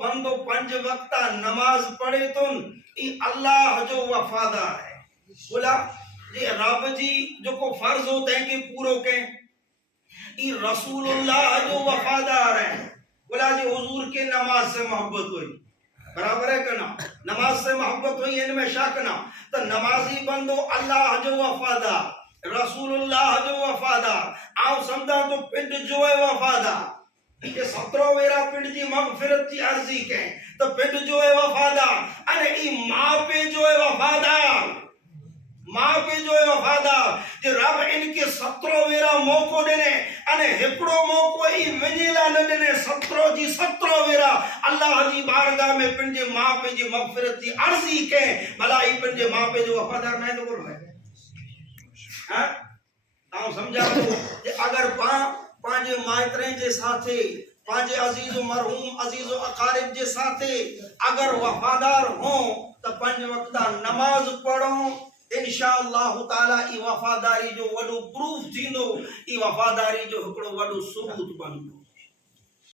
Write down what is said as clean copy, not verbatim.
बंदो 5 वक्त नमाज पढ़े तो ई अल्लाह जो वफादार है। बोला ये रब जी जो को फर्ज होते हैं कि पूरो के ई रसूलुल्लाह जो वफादार है। बोला जी हुजूर के नमाज से मोहब्बत हुई, बराबर है ना, नमाज से मोहब्बत हुई, इनमें शक ना। तो नमाजी बंदो अल्लाह जो वफादार, रसूलुल्लाह जो वफादार, आओ समझा तो पिंड जो है वफादार। ये 17 वेरा पिंड जी मगफिरत की अर्जी के तो पिंड जो है वफादार। अने ई माँ पे जो है वफादार, माँ पे जो है वफादार जे रब इनके 17 वेरा मौको देने अने हिकड़ो मौको ई वनेला न देने 17 जी 17 वेरा अल्लाह जी बारगाह में पिंजे माँ पे जी मगफिरत की अर्जी के भला ई पिंजे माँ पे जो वफादार नहीं तो कोन है। हां ताऊ समझा तो अगर पांजे माइतरे जे साथे पांजे अजीज मरहूम अजीज अकारिब जे साथे अगर वफादार हो तो 5 वक्त नमाज पढ़ो इंशाअल्लाह ताला ई वफादारी जो वडो प्रूफ थींदो, ई वफादारी जो हिकड़ो वडो सबूत बनदो।